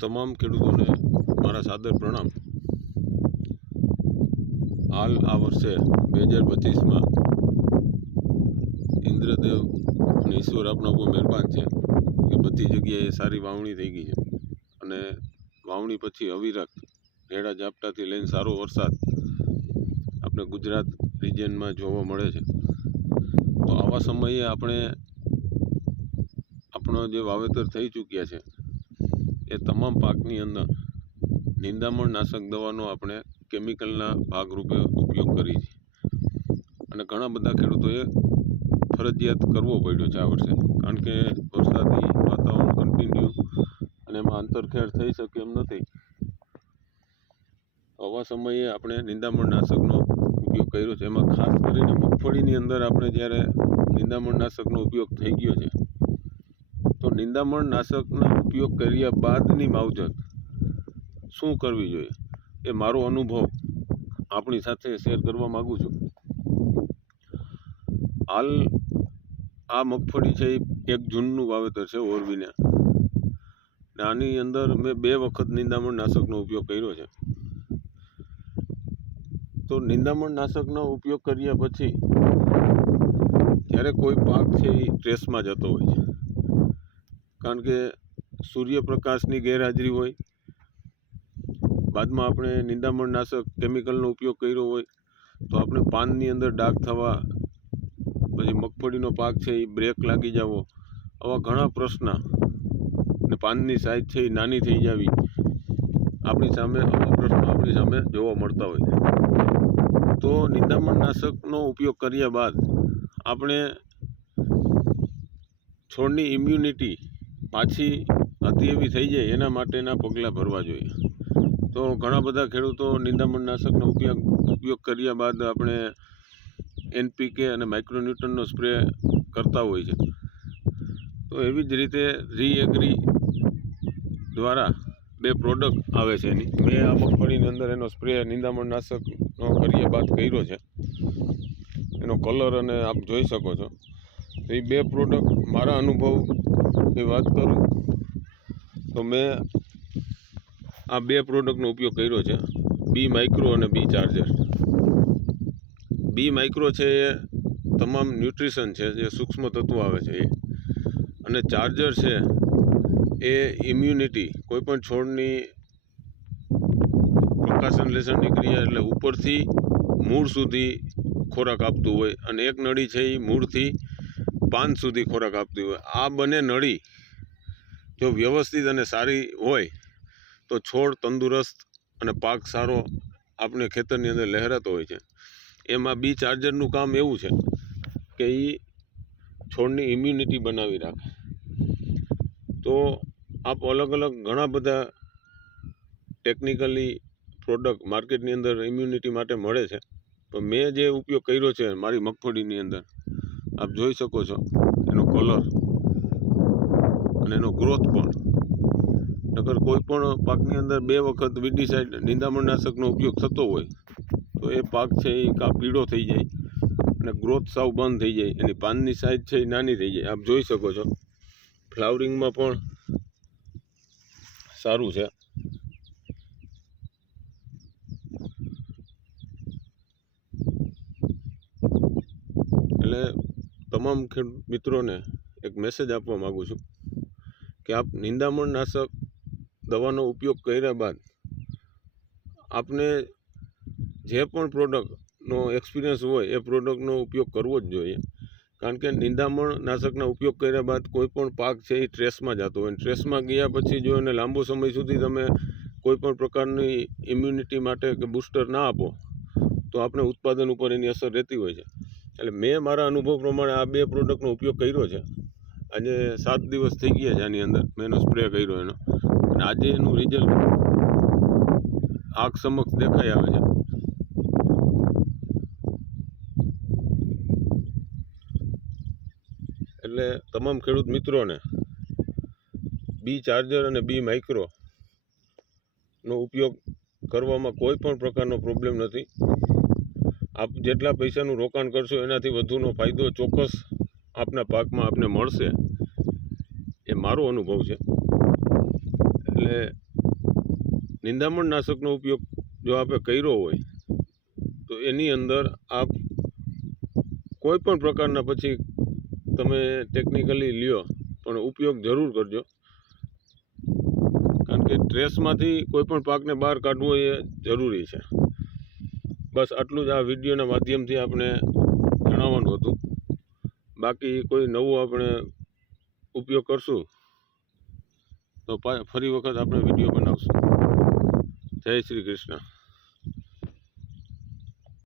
તમામ ખેડૂતોને મારા સાદર પ્રણામ। હાલ આ વર્ષે 2025માં ઇન્દ્રદેવ અને ઈશ્વર આપણા ઉપર મહેરબાન છે કે બધી જગ્યાએ સારી વાવણી થઈ ગઈ છે અને વાવણી પછી અવિરત રેડા ઝાપટાથી લઈને સારો વરસાદ આપણે ગુજરાત રિજિયનમાં જોવા મળે છે। તો આવા સમયે આપણો જે વાવેતર થઈ ચૂક્યા છે એ તમામ પાકની અંદર નિંદામણ નાશક દવાનો આપણે કેમિકલના ભાગરૂપે ઉપયોગ કરીએ છીએ અને ઘણા બધા ખેડૂતોએ ફરજિયાત કરવો પડ્યો છે આ વર્ષે, કારણ કે વરસાદી વાતાવરણ કન્ટિન્યુ અને એમાં આંતરખેડ થઈ શકે એમ નથી। આવા સમયે આપણે નિંદામણ નાશકનો ઉપયોગ કર્યો છે। એમાં ખાસ કરીને મગફળીની અંદર આપણે જ્યારે નિંદામણ નાશકનો ઉપયોગ થઈ ગયો છે તો નિંદામણ નાશકના ઉપયોગ કર્યા બાદની માવજત શું કરવી જોઈએ એ મારો અનુભવ આપણી સાથે શેર કરવા માગું છું। હાલ આ મગફળી છે એ 1 જૂનનું વાવેતર છે ઓરવીના, ને આની અંદર મેં 2 વખત નિંદામણ નાશકનો ઉપયોગ કર્યો છે। તો નિંદામણ નાશકનો ઉપયોગ કર્યા પછી જ્યારે કોઈ પાક છે એ સ્ટ્રેસમાં જતો હોય છે, કારણ કે સૂર્યપ્રકાશની ગેરહાજરી હોય, બાદમાં આપણે નિંદામણ નાશક કેમિકલનો ઉપયોગ કર્યો હોય તો આપણે પાનની અંદર ડાઘ થવા, પછી મગફળીનો પાક છે એ બ્રેક લાગી જવો, આવા ઘણા પ્રશ્ન, ને પાનની સાઇઝ છે એ નાની થઈ જવી, આવા પ્રશ્નો આપણી સામે જોવા મળતા હોય છે। તો નિંદામણ નાશકનો ઉપયોગ કર્યા બાદ આપણે છોડની ઇમ્યુનિટી પાછી હતી એવી થઈ જાય એના માટેના પગલાં ભરવા જોઈએ। તો ઘણા બધા ખેડૂતો નિંદામણ નાશકનો ઉપયોગ કર્યા બાદ આપણે NPK અને માઇક્રોન્યુટ્રનનો સ્પ્રે કરતા હોય છે। તો એવી જ રીતે રીએગ્રી દ્વારા 2 પ્રોડક્ટ આવે છે એની, મેં આ મગફળીની અંદર એનો સ્પ્રે નિંદામણ નાશકનો કર્યા બાદ કર્યો છે, એનો કલર અને આપ જોઈ શકો છો। તો એ 2 પ્રોડક્ટ મારા અનુભવની વાત કરું તો મેં આ 2 પ્રોડક્ટનો ઉપયોગ કર્યો છે, બી માઇક્રો અને બી ચાર્જર। બી માઇક્રો છે એ તમામ ન્યુટ્રિશન છે જે સૂક્ષ્મ તત્વો આવે છે એ, અને ચાર્જર છે એ ઇમ્યુનિટી, કોઈપણ છોડની પ્રકાશન લેસનની ક્રિયા એટલે ઉપરથી મૂળ સુધી ખોરાક આપતું હોય, અને એક નળી છે એ મૂળથી પાન સુધી ખોરાક આપતી હોય। આ બંને નળી જો વ્યવસ્થિત અને સારી હોય તો છોડ તંદુરસ્ત અને પાક સારો આપણે ખેતરની અંદર લહેરાતો હોય છે। એમાં બી ચાર્જરનું કામ એવું છે કે એ છોડની ઇમ્યુનિટી બનાવી રાખે। તો આપ અલગ અલગ ઘણા બધા ટેકનિકલી પ્રોડક્ટ માર્કેટની અંદર ઇમ્યુનિટી માટે મળે છે, તો મેં જે ઉપયોગ કર્યો છે મારી મગફળીની અંદર આપ જોઈ શકો છો, એનો કલર અને એનો ગ્રોથ પણ, નકર કોઈ પણ પાકની અંદર 2 વખત વિડીસાઇડ નિંદામણ નાશકનો ઉપયોગ થતો હોય તો એ પાક છે એ કાં પીળો થઈ જાય અને ગ્રોથ સાવ બંધ થઈ જાય, એની પાનની સાઇઝ છે એ નાની થઈ જાય। આપ જોઈ શકો છો ફ્લાવરિંગમાં પણ સારું છે। એટલે તમામ ખેડૂત મિત્રોને એક મેસેજ આપવા માગું છું કે આપ નિંદામણ નાશક દવાનો ઉપયોગ કર્યા બાદ આપને જે પણ પ્રોડક્ટનો એક્સપિરિયન્સ હોય એ પ્રોડક્ટનો ઉપયોગ કરવો જ જોઈએ, કારણ કે નિંદામણ નાશકના ઉપયોગ કર્યા બાદ કોઈ પણ પાક છે એ ટ્રેસમાં જતો હોય, ટ્રેસમાં ગયા પછી જો એને લાંબો સમય સુધી તમે કોઈ પણ પ્રકારની ઇમ્યુનિટી માટે કે બૂસ્ટર ના આપો તો આપણે ઉત્પાદન ઉપર એની અસર રહેતી હોય છે। એટલે મેં મારા અનુભવ પ્રમાણે આ 2 પ્રોડક્ટનો ઉપયોગ કર્યો છે। આજે 7 દિવસ થઈ ગયા છે આની અંદર મેં એનો સ્પ્રે કર્યો એનો, અને આજે એનું રિઝલ્ટ આંખ સમક્ષ દેખાઈ આવે છે। એટલે તમામ ખેડૂત મિત્રોને બી ચાર્જર અને બી માઇક્રોનો ઉપયોગ કરવામાં કોઈ પણ પ્રકારનો પ્રોબ્લેમ નથી। આપ જેટલા પૈસાનું રોકાણ કરશો એનાથી વધુનો ફાયદો ચોક્કસ આપના પાકમાં આપને મળશે, એ મારો અનુભવ છે। એટલે નિંદામણ નાશકનો ઉપયોગ જો આપણે કર્યો હોય તો એની અંદર આપ કોઈ પણ પ્રકારના પછી તમે ટેકનિકલી લ્યો પણ ઉપયોગ જરૂર કરજો, કારણ કે ટ્રેસમાંથી કોઈ પણ પાકને બહાર કાઢવો એ જરૂરી છે. બસ આટલું જ આ વિડીયોના માધ્યમથી આપણે જણાવવાનું હતું. બાકી કોઈ નવું આપણે ઉપયોગ કરશું તો ફરી વખત આપણે વિડીયો બનાવશું. જય શ્રી કૃષ્ણ.